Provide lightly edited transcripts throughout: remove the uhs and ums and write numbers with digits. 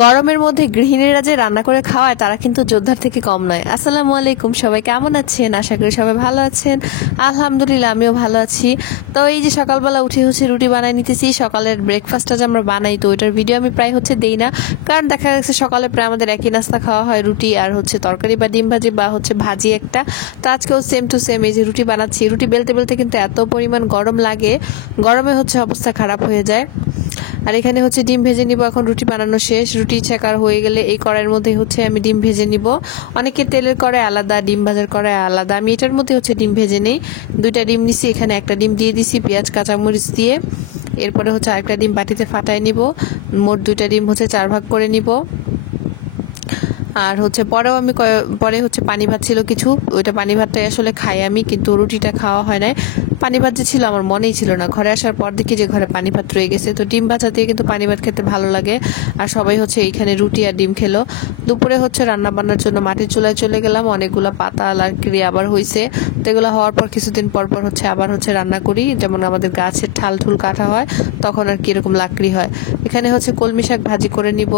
গরমের মধ্যে গৃহিণীরা যে রান্না করে খাওয়ায় তারা কিন্তু যোদ্ধার থেকে কম নয়। আসসালামু আলাইকুম, সবাই কেমন আছেন? আশা করি সবাই ভালো আছেন। আলহামদুলিল্লাহ, আমিও ভালো আছি। তো এই যে সকালবেলা উঠে রুটি বানাই নিতেছি। সকালের ব্রেকফাস্টটা যে আমরা বানাই, তো ওইটার ভিডিও আমি প্রায় দেই না, কারণ দেখা যাচ্ছে সকালে প্রায় আমাদের একই নাস্তা খাওয়া হয়, রুটি আর তরকারি বা ডিম ভাজি বা ভাজি একটা। তো আজকেও সেম টু সেম এই যে রুটি বানাচ্ছি। রুটি বেলতে বেলতে কিন্তু এত পরিমাণ গরম লাগে, গরমে অবস্থা খারাপ হয়ে যায়। আর এখানে ডিম ভেজে নিব। এখন রুটি বানানো শেষ, রুটি ছেঁকার হয়ে গেলে এই কড়াইয়ের মধ্যে আমি ডিম ভেজে নিব। অনেকে তেলের কড়াই আলাদা, ডিম ভাজার কড়াই আলাদা, আমি এটার মধ্যে ডিম ভেজে নেই। দুইটা ডিম নিছি, এখানে একটা ডিম দিয়ে দিছি পেঁয়াজ কাঁচামরিচ দিয়ে। এরপরে আরেকটা ডিম বাটিতে ফাটাই নিব। মোট দুইটা ডিম 4 ভাগ করে নিব। আর পরেও আমি পরে পানি ভাত ছিল কিছু, ওইটা পানি ভাতটাই আসলে খাই আমি, কিন্তু রুটিটা খাওয়া হয় নাই। পানি ভাত যে ছিল আমার মনেই ছিল না, ঘরে আসার পর দেখি যে ঘরে পানি ভাত রয়ে গেছে। তো ডিম ভাজা দিয়ে কিন্তু পানি ভাত খেতে ভালো লাগে। আর সবাই এইখানে রুটি আর ডিম খেলো। দুপুরে রান্না বান্নার জন্য মাটির চুলায় চলে গেলাম। অনেকগুলা পাতা লাকড়ি আবার হয়েছে, তো এগুলো হওয়ার পর কিছুদিন পর পর আবার রান্না করি। যেমন আমাদের গাছের ঠাল ঠুল কাটা হয়, তখন আর কি এরকম লাকড়ি হয়। এখানে কলমি শাক ভাজি করে নিব।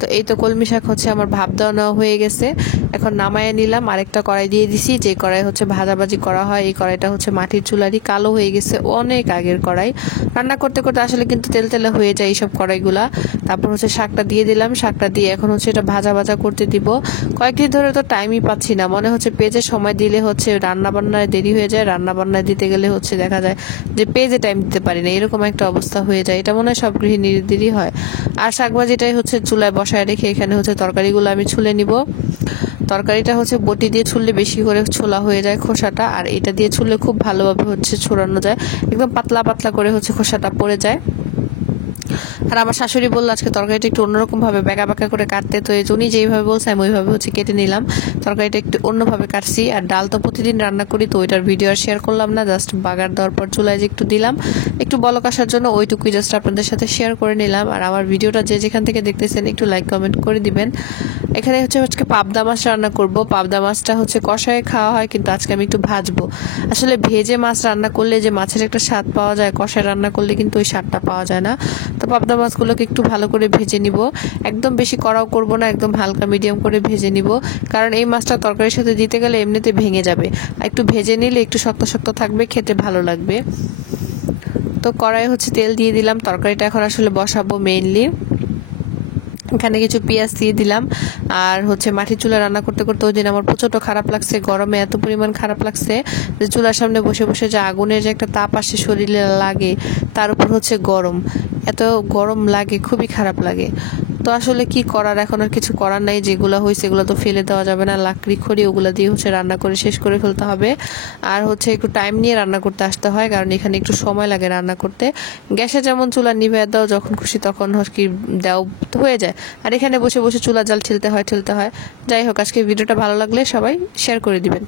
তো এই তো কলমি শাক আমার ভাপ দেওয়া নেওয়া হয়ে গেছে। এখন নামায় নিলাম, আরেকটা কড়াই দিয়ে দিছি। যে কড়াই ভাজাভাজি করা হয়, এই কড়াইটা মাটির চুলারই, কালো হয়ে গেছে, অনেক আগের কড়াই। রান্না করতে করতে আসলে কিন্তু তেল তেলে হয়ে যায় এইসব কড়াইগুলা। তারপর শাকটা দিয়ে দিলাম, শাকটা দিয়ে এখন এটা ভাজা ভাজা করতে দিব। কয়েকদিন ধরে তো টাইমই পাচ্ছি না, মনে পেজে সময় দিলে রান্না বান্নায় দেরি হয়ে যায়, রান্না বান্নায় দিতে গেলে দেখা যায় যে পেজে টাইম দিতে পারি না, এরকম একটা অবস্থা হয়ে যায়। এটা মনে হয় সব গৃহিণীদেরই হয়। আর শাকভাজিটাই চুলায় বসায় রেখে এখানে তরকারিগুলো আমি ছুলে নিব। তরকারিটা বটি দিয়ে ছুললে বেশি করে ছোলা হয়ে যায় খোসাটা, আর এটা দিয়ে ছুললে খুব ভালোভাবে ছড়ানো যায়, একদম পাতলা পাতলা করে খোসাটা পড়ে যায়। আর আমার শাশুড়ি বললো আজকে তরকারিটা একটু অন্যরকম ভাবে বেঁকা বেঁকা করে কাটতে, তো উনি যেইভাবে বলছে আমি ওইভাবে কেটে নিলাম। তরকারিটা একটু অন্যভাবে কাটছি। আর ডাল তো প্রতিদিন রান্না করি, তো ওইটার ভিডিও আর শেয়ার করলাম না, জাস্ট বাগার দেওয়ার পর চুলায় যে একটু দিলাম, একটু বলক আসার জন্য, ওইটুকুই জাস্ট আপনাদের সাথে শেয়ার করে নিলাম। আর আমার ভিডিওটা যে যেখান থেকে দেখতেছেন একটু লাইক কমেন্ট করে দিবেন। এখানে আজকে পাবদা মাছ রান্না করব। পাবদা মাছটা কষায় খাওয়া হয়, কিন্তু আজকে আমি একটু ভাজবো। আসলে ভেজে মাছ রান্না করলে যে মাছের একটা স্বাদ পাওয়া যায়, কষায় রান্না করলে কিন্তু ওই স্বাদটা পাওয়া যায় না। তো পাবদা মাছগুলোকে একটু ভালো করে ভেজে নিব। একদম বেশি কড়াও করব না, একদম হালকা মিডিয়াম করে ভেজে নিব, কারণ এই মাছটা তরকারির সাথে দিতে গেলে এমনিতে ভেঙে যাবে। একটু ভেজে নিলে একটু শক্ত শক্ত থাকবে, খেতে ভালো লাগবে। তো কড়াই তেল দিয়ে দিলাম, তরকারিটা এখন আসলে বসাবো মেইনলি। এখানে কিছু পেঁয়াজ দিয়ে দিলাম। আর মাটির চুলা রান্না করতে করতে ওই দিন আমার প্রচন্ড খারাপ লাগছে, গরমে এত পরিমাণ খারাপ লাগছে যে চুলার সামনে বসে বসে যে আগুনের যে একটা তাপ আসে শরীরে লাগে, তার উপর গরম, এত গরম লাগে, খুবই খারাপ লাগে। তো আসলে কি করার, এখন আর কিছু করার নাই। যেগুলো হয়েছে এগুলো তো ফেলে দেওয়া যাবে না, লাকড়ি খড়ি ওগুলো দিয়ে রান্না করে শেষ করে ফেলতে হবে। আর একটু টাইম নিয়ে রান্না করতে আসতে হয়, কারণ এখানে একটু সময় লাগে রান্না করতে। গ্যাসে যেমন চুলা নিভে দাও, যখন খুশি তখন কি দাও, হয়ে যায়। আর এখানে বসে বসে চুলা জাল ঠেলতে হয়। যাই হোক, আজকে ভিডিওটা ভালো লাগলে সবাই শেয়ার করে দিবেন।